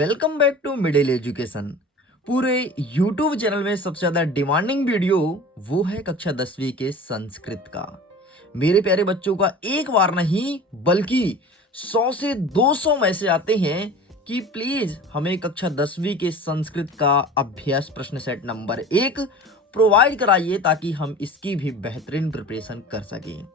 Welcome back to middle education. पूरे YouTube channel में सबसे ज्यादा डिमांडिंग वीडियो वो है कक्षा 10वीं के संस्कृत का। मेरे प्यारे बच्चों का एक बार नहीं बल्कि 100 से 200 मैसेज आते हैं कि प्लीज हमें कक्षा 10वीं के संस्कृत का अभ्यास प्रश्न सेट नंबर 1 प्रोवाइड कराइए ताकि हम इसकी भी बेहतरीन प्रिपरेशन कर सकें।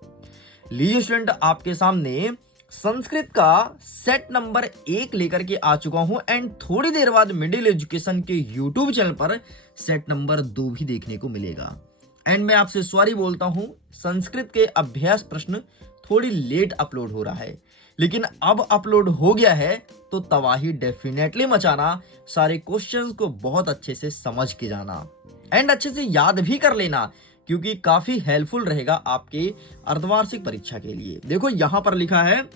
लीजिए स्टूडेंट, आपके सामने संस्कृत का सेट नंबर 1 लेकर के आ चुका हूं एंड थोड़ी देर बाद मिडिल एजुकेशन के यूट्यूब चैनल पर सेट नंबर 2 भी देखने को मिलेगा। एंड मैं आपसे सॉरी बोलता हूं, संस्कृत के अभ्यास प्रश्न थोड़ी लेट अपलोड हो रहा है, लेकिन अब अपलोड हो गया है तो तबाही डेफिनेटली मचाना। सारे क्वेश्चंस को बहुत अच्छे से समझ के जाना एंड अच्छे से याद भी कर लेना, क्योंकि काफी हेल्पफुल रहेगा आपके अर्धवार्षिक परीक्षा के लिए। देखो यहां पर लिखा है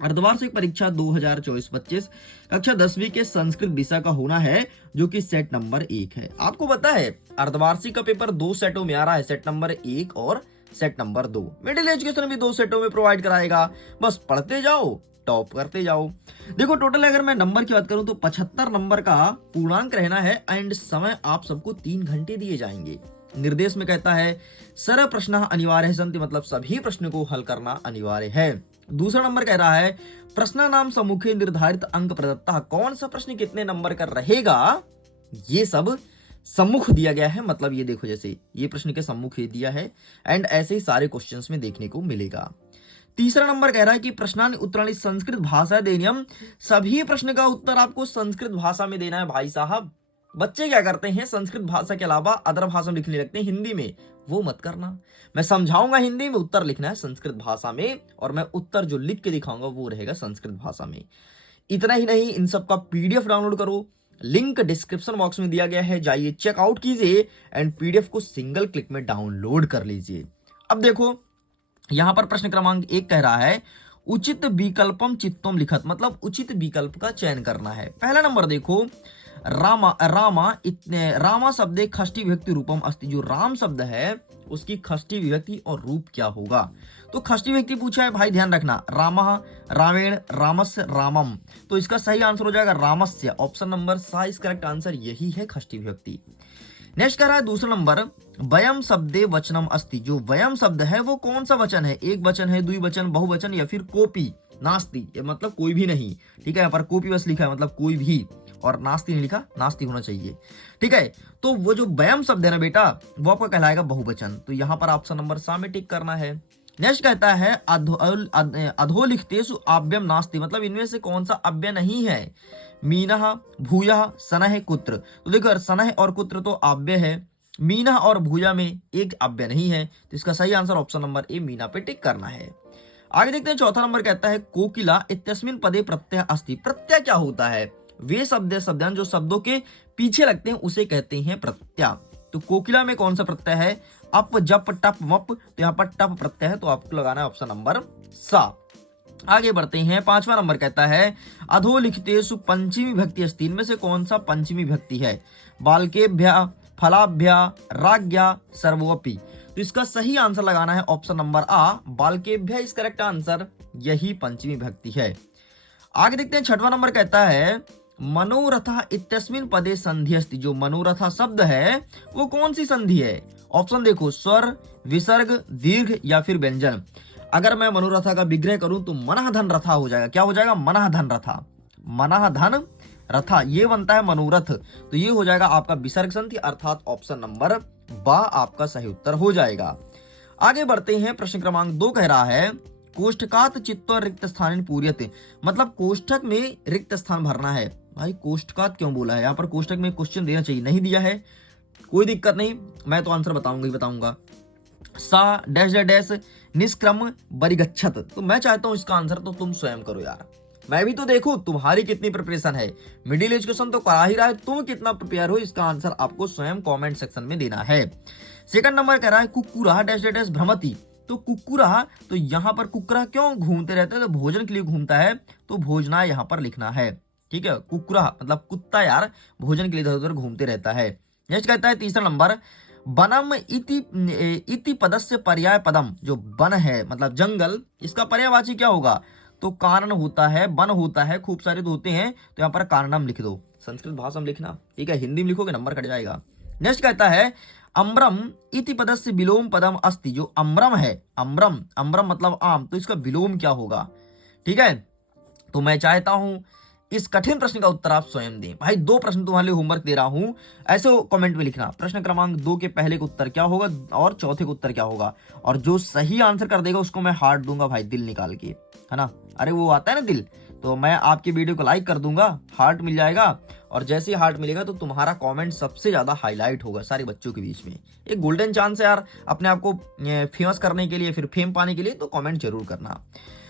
अर्धवार्षिक परीक्षा 2024-25 कक्षा 10वीं के संस्कृत विषय का होना है, जो कि सेट नंबर 1 है। आपको पता है अर्धवार्षिक का पेपर 2 सेटों में आ रहा है, सेट नंबर 1 और सेट नंबर 2। मिडिल एजुकेशन भी 2 सेटों में प्रोवाइड कराएगा, बस पढ़ते जाओ, टॉप करते जाओ। देखो टोटल अगर मैं नंबर की बात करूं तो 75 नंबर का पूर्णांक रहना है एंड समय आप सबको 3 घंटे दिए जाएंगे। निर्देश में कहता है सर्व प्रश्न अनिवार्य सन्ति, मतलब सभी प्रश्न को हल करना अनिवार्य है। दूसरा नंबर कह रहा है प्रश्न नाम सम्मुखे निर्धारित अंक प्रदत्ता, कौन सा प्रश्न कितने नंबर का रहेगा ये सब सम्मुख दिया गया है। मतलब ये देखो जैसे ये प्रश्न के सम्मुख ही दिया है एंड ऐसे ही सारे क्वेश्चंस में देखने को मिलेगा। तीसरा नंबर कह रहा है कि प्रश्नानि उत्तराणि संस्कृत भाषा देनियम, सभी प्रश्न का उत्तर आपको संस्कृत भाषा में देना है। भाई साहब बच्चे क्या करते हैं, संस्कृत भाषा के अलावा अदर भाषा में लिखने लगते हैं हिंदी में, वो मत करना। मैं समझाऊंगा हिंदी में, उत्तर लिखना है संस्कृत भाषा में और मैं उत्तर जो लिख के दिखाऊंगा वो रहेगा संस्कृत भाषा में। इतना ही नहीं, इन सब का पीडीएफ डाउनलोड करो, लिंक डिस्क्रिप्शन बॉक्स में दिया गया है, जाइए चेकआउट कीजिए एंड पीडीएफ को सिंगल क्लिक में डाउनलोड कर लीजिए। अब देखो यहां पर प्रश्न क्रमांक 1 कह रहा है उचित विकल्पम चित्तम लिखत, मतलब उचित विकल्प का चयन करना है। पहला नंबर देखो रामा शब्दे खष्टी विभक्ति रूपम अस्ति, जो राम शब्द है उसकी खष्टी विभक्ति और रूप क्या होगा। तो खष्टी विभक्ति पूछा है भाई, ध्यान रखना रामः रामेण रामस्य रामम, तो इसका सही आंसर हो जाएगा रामस्य। ऑप्शन नंबर सा इस करेक्ट आंसर यही है खष्टी विभक्ति। नेक्स्ट कह रहा है दूसरा नंबर वयम शब्दे वचनम अस्ति, जो वयम शब्द है वो कौन सा वचन है, एक वचन है, द्विवचन, बहुवचन या फिर कोपी नास्ति, मतलब कोई भी नहीं। ठीक है, यहाँ पर कोपी बस लिखा है, मतलब कोई भी, और नास्ति नहीं लिखा, नास्ति होना चाहिए। ठीक है, तो वो जो वयम शब्द है ना बेटा वो आपका कहलाएगा बहुवचन, तो यहाँ पर ऑप्शन नंबर सा में टिक करना है। नेक्स्ट कहता है अधोलिखितेषु आव्यम नास्ति, मतलब इनमें से कौन सा अव्यय नहीं है। मीनः भूयः सनः कुत्र, तो देखो सनः और कुत्र तो अव्यय है, मीनः और भूया में एक अव्यय नहीं है, तो इसका सही answer option number A Meena पे टिक करना है। आगे देखते हैं चौथा नंबर कहता है कोकिला इत्यस्मिन् पदे प्रत्यय अस्ति, प्रत्यय क्या होता है, वे शब्दांश जो शब्दों के पीछे लगते हैं उसे कहते हैं प्रत्यय। तो कोकिला में कौन सा प्रत्यय है, अप जप टप मप, तो यहाँ पर टप प्रत्यय है, तो आपको लगाना है ऑप्शन नंबर सा। आगे बढ़ते हैं, पांचवा नंबर कहता है अधोलिखितेषु पंचमी विभक्ति अस्ति, इनमें से कौन सा पंचमी विभक्ति है, बालकेभ्य फलाभ्य राज्ञा सर्वोपि, तो इसका सही आंसर लगाना है ऑप्शन नंबर आ बालकेभ्य इस करेक्ट आंसर, यही पंचमी विभक्ति है। आगे देखते हैं छठवां नंबर कहता है मनोरथा इत्यस्मिन् पदे संधि अस्ति, जो मनोरथा शब्द है वो कौन सी संधि है। ऑप्शन देखो स्वर, विसर्ग, दीर्घ या फिर व्यंजन। अगर मैं मनोरथा का विग्रह करूं तो मनः धन रथा हो जाएगा, क्या हो जाएगा, मनः धन रथा, मनः धन रथा ये बनता है मनोरथ, तो ये हो जाएगा आपका विसर्ग संधि, अर्थात ऑप्शन नंबर बा आपका सही उत्तर हो जाएगा। आगे बढ़ते हैं, प्रश्न क्रमांक 2 कह रहा है कोष्ठकात चित्त रिक्त स्थान पूर्यते, मतलब कोष्ठक में रिक्त स्थान भरना है। भाई कोष्ठकात क्यों बोला है, यहाँ पर कोष्ठक में क्वेश्चन देना चाहिए, नहीं दिया है, कोई दिक्कत नहीं, मैं तो आंसर बताऊंगा ही बताऊंगा। सा डैश डैश निष्क्रम बरिगच्छत, तो मैं चाहता हूं इसका आंसर तो तुम स्वयं करो यार, मैं भी तो देखूं तुम्हारी कितनी प्रिपरेशन है। मिडिल एजुकेशन तो करा ही रहा है, तुम कितना प्रिपेयर हो इसका आंसर आपको स्वयं कमेंट सेक्शन में देना है। सेकंड नंबर कह रहा है कुकुरा डैश डैश भ्रमति, तो कुकुरा, तो यहाँ पर कुकुरा क्यों घूमते रहते हैं, तो भोजन के लिए घूमता है, तो भोजना यहाँ पर लिखना है। ठीक है, कुकुरा मतलब कुत्ता यार भोजन के लिए इधर उधर घूमते रहता है। नेक्स्ट कहता है तीसरा नंबर बनम इति पदस्य पर्याय पदम, जो वन है मतलब जंगल, इसका पर्यायवाची क्या होगा, तो कानन होता है, वन होता है, खूब सारे तो होते हैं, तो यहाँ पर काननम लिख दो, संस्कृत भाषा में लिखना, ठीक है। हिंदी में लिखोगे नंबर कट जाएगा। नेक्स्ट कहता है अम्रम इति पदस्य विलोम पदम अस्ति। जो अम्रम है, अम्रम, अम्रम मतलब आम, तो इसका विलोम क्या होगा, ठीक है। तो मैं चाहता हूं इस कठिन प्रश्न का उत्तर आप स्वयं दें। भाई 2 प्रश्न तुम्हारे लिए होमवर्क दे रहा हूं, ऐसे कमेंट में लिखना प्रश्न क्रमांक 2 के पहले का उत्तर क्या होगा और चौथे का उत्तर क्या होगा, और जो सही आंसर कर देगा उसको मैं हार्ट दूंगा भाई, दिल निकाल के, है ना। अरे वो आता है ना दिल, तो मैं आपकी वीडियो को लाइक कर दूंगा, हार्ट मिल जाएगा, और जैसे ही हार्ट मिलेगा तो तुम्हारा कमेंट सबसे ज्यादा हाईलाइट होगा सारे बच्चों के बीच में। एक गोल्डन चांस है यार अपने आप को फेमस करने के लिए, फिर फेम पाने के लिए, तो कमेंट जरूर करना।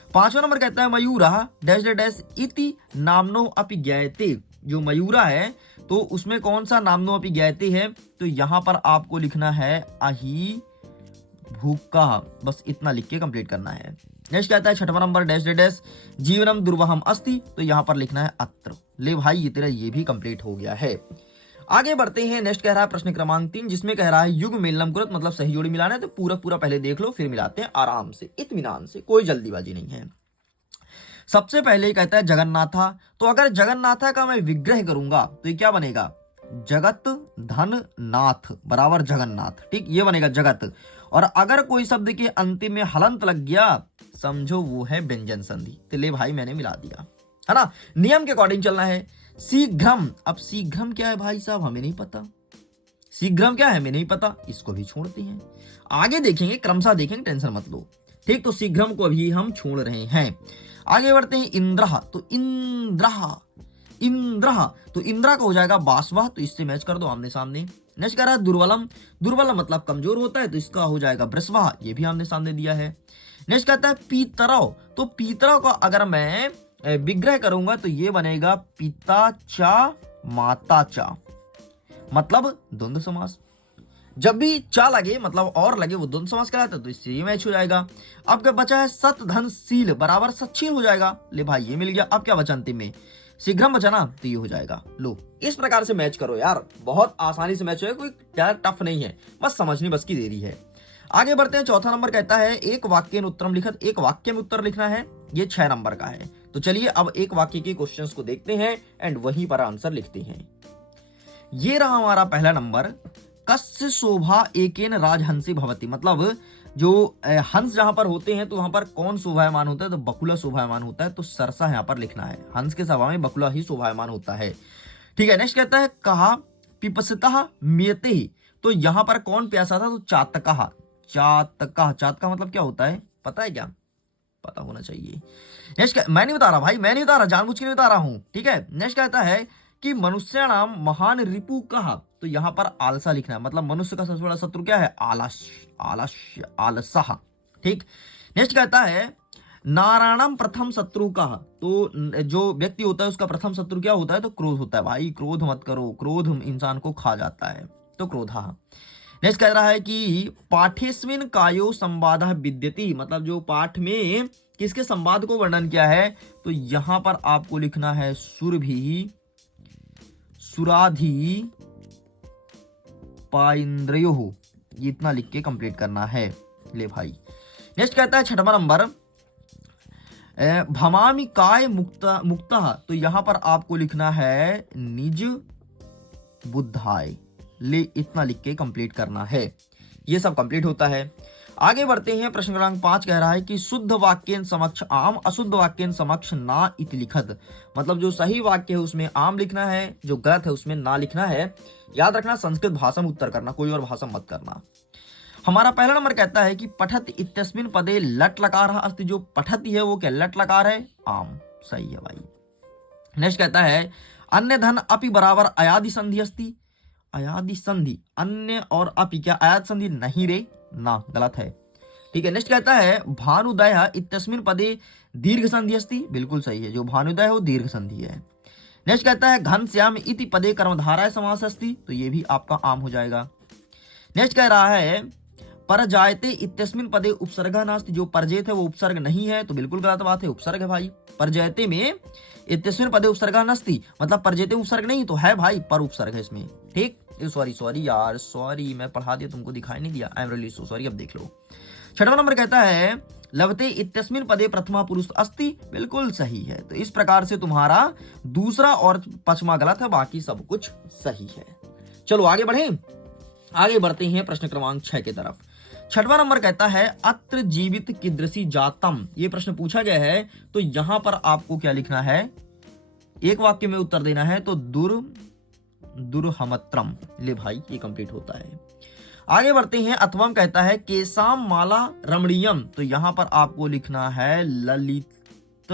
5वां नंबर कहता है मयूरा डैश डैश इति नामनो अपि ज्ञायते। जो मयूरा है तो उसमें कौन सा नामनो अपि ज्ञायते है, तो यहां पर आपको लिखना है अहि भूका, बस इतना लिख के कंप्लीट करना है। नेक्स्ट कहता है 6वां नंबर डैश डैश जीवनम दुर्वहम अस्ति, तो यहां पर लिखना है अत्र। ले भाई ये तेरा ये भी कंप्लीट हो गया है। आगे बढ़ते हैं। नेक्स्ट कह रहा है प्रश्न क्रमांक 3, जिसमें कह रहा है युग मिलनम कुरत, मतलब सही जोड़ी मिलाना है, तो पूरा पूरा पहले देख लो, फिर मिलाते हैं आराम से, इत्मीनान से, कोई जल्दीबाजी नहीं है। सबसे पहले कहता है जगन्नाथा, तो अगर जगन्नाथा का मैं विग्रह करूंगा तो ये क्या बनेगा, जगत धन नाथ बराबर जगन्नाथ, ठीक, ये बनेगा जगत। और अगर कोई शब्द के अंतिम में हलंत लग गया, समझो वो है व्यंजन संधि। तो ले भाई मैंने मिला दिया, है ना। नियम के अकॉर्डिंग चलना है। शीघ्रम, अब शीघ्रम क्या है भाई साहब, हमें नहीं पता, शीघ्रम क्या है हमें नहीं पता, इसको भी छोड़ते हैं, आगे देखेंगे, क्रमशः देखेंगे, टेंशन मत लो, ठीक। तो शीघ्रम को भी हम छोड़ रहे हैं। आगे बढ़ते हैं। इंद्रह, तो इंद्रह, इंद्रह, तो इंद्रा का हो जाएगा बासवा, तो इससे मैच कर दो आमने सामने। नेक्स्ट कह रहा है दुर्बलम, दुर्बलम मतलब कमजोर होता है, तो इसका हो जाएगा वृषवा, ये भी आमने सामने दिया है। नेक्स्ट कहता है पीतरव, तो पीतरव का अगर मैं विग्रह करूंगा तो ये बनेगा पिता चा माता चा, मतलब द्वंद्व समास। जब भी चा लगे मतलब और लगे वो द्वंद्व समास कहलाता है, तो इससे ये मैच हो जाएगा। अब क्या बचा है, सत धन शील बराबर सच्छील हो जाएगा। ले भाई ये मिल गया। अब क्या बचा अंतिम में, शीघ्रम बचा ना, तो ये हो जाएगा। लो इस प्रकार से मैच करो यार, बहुत आसानी से मैच होगा, कोई ज्यादा टफ नहीं है, बस समझनी बस की देरी है। आगे बढ़ते हैं। चौथा नंबर कहता है एक वाक्य में उत्तरम लिखत, एक वाक्य में उत्तर लिखना है, ये 6 नंबर का है। तो चलिए अब एक वाक्य के क्वेश्चंस को देखते हैं एंड वहीं पर आंसर लिखते हैं। ये रहा हमारा पहला नंबर, कस्य शोभा एकेन राजहंसी भवती, मतलब जो हंस जहां पर होते हैं तो वहां पर कौन शोभायमान होता है, तो बकुला शोभायमान होता है, तो सरसा यहाँ पर लिखना है। हंस के सभा में बकुला ही शोभायमान होता है, ठीक है। नेक्स्ट कहता है कहा पिपसतः मियते ही, तो यहां पर कौन प्यासा था, तो चातकः, चातकः, चातका मतलब क्या होता है पता है क्या, पता होना चाहिए। नेक्स्ट मैं नहीं बता रहा भाई, मैं नहीं बता रहा, जानबूझ के नहीं बता रहा हूं, ठीक है। नेक्स्ट कहता है कि मनुष्य नाम महान रिपु कहा, तो यहां पर आलसा लिखना है, मतलब मनुष्य का सबसे बड़ा शत्रु क्या है, आलस्य, आलस्य, आलसः, ठीक। नेक्स्ट कहता है नारायणम प्रथम शत्रु का, तो जो व्यक्ति होता है उसका प्रथम शत्रु क्या होता है, तो क्रोध होता है। भाई क्रोध मत करो, क्रोध इंसान को खा जाता है, तो क्रोधा। नेक्स्ट कह रहा है कि पाठेस्मिन कायो संवादः विद्यति, मतलब जो पाठ में किसके संवाद को वर्णन किया है, तो यहां पर आपको लिखना है सुरभि सुराधि पाइंद्रयो, ये इतना लिख के कंप्लीट करना है। ले भाई नेक्स्ट कहता है 6वां नंबर भमामि काय मुक्ता मुक्ता, तो यहां पर आपको लिखना है निज बुद्धाय। ले इतना लिख के कंप्लीट करना है। ये सब कंप्लीट होता है। आगे बढ़ते हैं। प्रश्न क्रमांक 5 कह रहा है कि शुद्ध वाक्यन समक्ष आम, अशुद्ध वाक्यन समक्ष ना इति लिखत, मतलब जो सही वाक्य है उसमें आम लिखना है, जो गलत है उसमें ना लिखना है। याद रखना संस्कृत भाषा में उत्तर करना, कोई और भाषा मत करना। हमारा पहला नंबर कहता है कि पठत इत्यस्मिन पदे लट लकार अस्ति, जो पठती है वो क्या लट लकार है, आम, सही है भाई। नेक्स्ट कहता है अन्य धन अपि बराबर अयादि संधि अस्ति, अयादि संधि, अन्य और अपि क्या अयाद संधि नहीं रे, ना, गलत है, ठीक है। नेक्स्ट कहता है भानुदय इत्यस्मिन पदे दीर्घ संधि अस्ति, बिल्कुल सही है, जो भानुदय हो दीर्घ संधि है। नेक्स्ट कहता है घनश्याम इति पदे कर्मधारय समास अस्ति, तो ये भी आपका आम हो जाएगा। नेक्स्ट कह रहा है परजायते इत्यस्मिन पदे उपसर्ग नास्ति, जो परजेत है वो उपसर्ग नहीं है, तो बिल्कुल गलत बात है, उपसर्ग है भाई। परजयते में इत्यस्मिन पदे उपसर्ग नास्ति, मतलब परजेते उपसर्ग नहीं तो है भाई, पर उपसर्ग है इसमें, ठीक। सॉरी यार, सॉरी मैं पढ़ा दिया तुमको, दिखाई नहीं दिया, I am really so sorry. अब देख लो छठवां नंबर कहता है लभते इत्यस्मिन पदे प्रथमा पुरुष अस्ति, बिल्कुल सही है। तो इस प्रकार से तुम्हारा दूसरा और पांचवा गलत है, बाकी सब कुछ सही है। चलो आगे बढ़ें, आगे बढ़ते हैं प्रश्न क्रमांक 6 की तरफ। छठवां नंबर कहता है अत्र जीवित कीदृशी जातम, ये प्रश्न पूछा गया है। तो यहां पर आपको क्या लिखना है, एक वाक्य में उत्तर देना है। तो दुर्हमत्रम, ले भाई ये कंप्लीट होता है। आगे बढ़ते हैं। अथवा कहता है केसाम माला रमणीयम, तो यहां पर आपको लिखना है ललित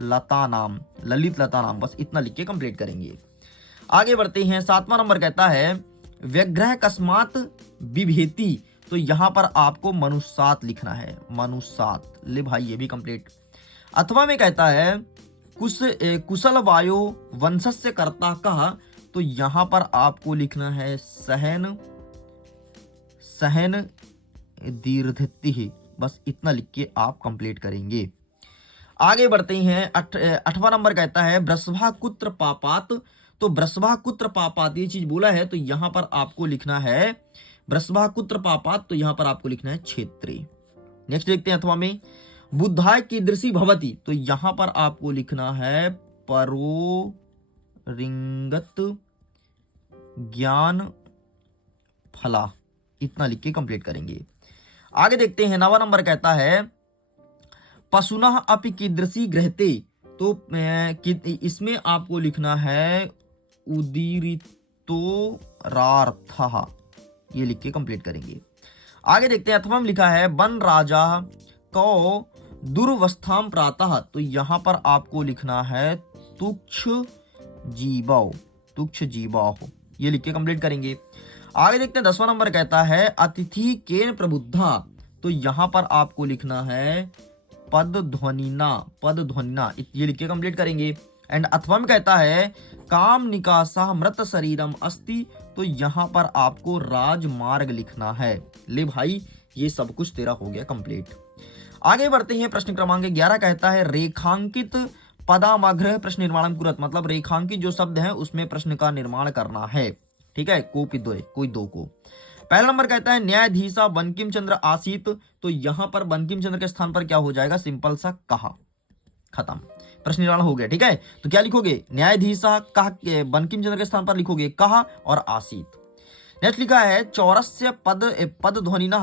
लता नाम, ललित लता नाम, बस इतना लिख के कंप्लीट करेंगे। आगे बढ़ते हैं। सातवां नंबर कहता है व्यग्रह कस्मात बिभेति, तो यहां पर आपको मनुष्यात लिखना है, मनुष्यात, ले भाई ये भी कंप्लीट। अथवा में कहता है कुशल वायो वंशस्य कर्ता कहा, तो यहां पर आपको लिखना है सहन दीर्घति, बस इतना लिख के आप कंप्लीट करेंगे। आगे बढ़ते हैं। आठवां नंबर कहता है वृषभा कुत्र पापात, तो वृषभा कुत्र पापात ये चीज बोला है, तो यहां पर आपको लिखना है वृषभा कुत्र पापात, तो यहां पर आपको लिखना है क्षेत्री। नेक्स्ट देखते हैं। अथवा में बुद्धाय कीदृशी भवति, तो यहां पर आपको लिखना है परो रिंगत ज्ञान फला, इतना लिख के कंप्लीट करेंगे। आगे देखते हैं। 9वां नंबर कहता है पशुनः अपि कीदृशी गृहते, तो इसमें आपको लिखना है उदीरितो रार्थः, ये लिख के कंप्लीट करेंगे। आगे देखते हैं। अथवा में लिखा है वन राजा को दुर्वस्थाम प्रातः, तो यहां पर आपको लिखना है तुक्ष जीवो, तुक्ष जीवो, ये लिख के कंप्लीट करेंगे। आगे देखते हैं। 10वां नंबर कहता है अतिथि केन प्रबुद्धा, तो यहां पर आपको लिखना है पद ध्वनिना, ये लिख के कंप्लीट करेंगे। एंड अथवा में कहता है काम निकासा मृत शरीरम अस्ति, तो यहां पर आपको राजमार्ग लिखना है। ले भाई ये सब कुछ तेरा हो गया कंप्लीट। आगे बढ़ते हैं। प्रश्न क्रमांक 11 कहता है रेखांकित पदामाग्रह प्रश्न निर्माण कुरत, मतलब रेखांकित जो शब्द है उसमें प्रश्न का निर्माण करना है। ठीक है, कोई दो को। पहला नंबर कहता है न्यायाधीशा बंकिम चंद्र आसीत, तो यहां पर बंकिम चंद्र के स्थान पर क्या हो जाएगा, सिंपल सा कहा, खत्म, प्रश्न निर्माण हो गया। ठीक है, तो क्या लिखोगे, न्यायाधीशा कहा, बंकिम चंद्र के स्थान पर लिखोगे कहा और आसीत। नेक्स्ट लिखा है चौरस्य पद ध्वनिना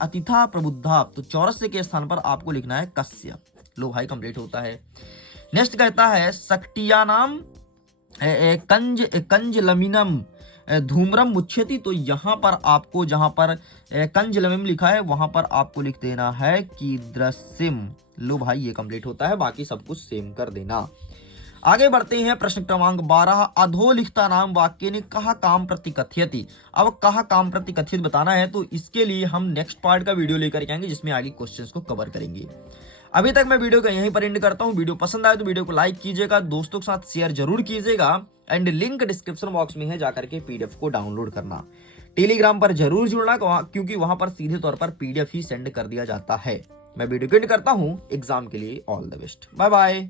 अतिथा प्रबुद्धा, तो चौरस्य के स्थान पर आपको लिखना है कस्य। लो भाई कंप्लीट होता है। नेक्स्ट कहता है सक्टियानाम कंज लमिनम धूम्रम मुच्छति, तो यहां पर आपको जहां पर कंज लमिनम लिखा है वहां पर आपको लिख देना है कीदृशिम। लो भाई ये कंप्लीट होता है, बाकी सब कुछ सेम कर देना। आगे बढ़ते हैं। प्रश्न क्रमांक 12 अधोलिखिता नाम वाक्य ने कहा काम प्रति कथयति। अब कहा काम प्रति कथित बताना है, तो इसके लिए हम नेक्स्ट पार्ट का वीडियो लेकर के आएंगे जिसमें आगे क्वेश्चंस को कवर करेंगे। अभी तक मैं वीडियो को यहीं पर एंड करता हूं। वीडियो पसंद आए तो वीडियो को लाइक कीजिएगा, दोस्तों के साथ शेयर जरूर कीजिएगा एंड लिंक डिस्क्रिप्शन बॉक्स में है, जाकर के पीडीएफ को डाउनलोड करना। टेलीग्राम पर जरूर जुड़ना क्योंकि वहां पर सीधे तौर पर पीडीएफ ही सेंड कर दिया जाता है। मैं वीडियो को एंड करता हूं। एग्जाम के लिए all the best, bye bye.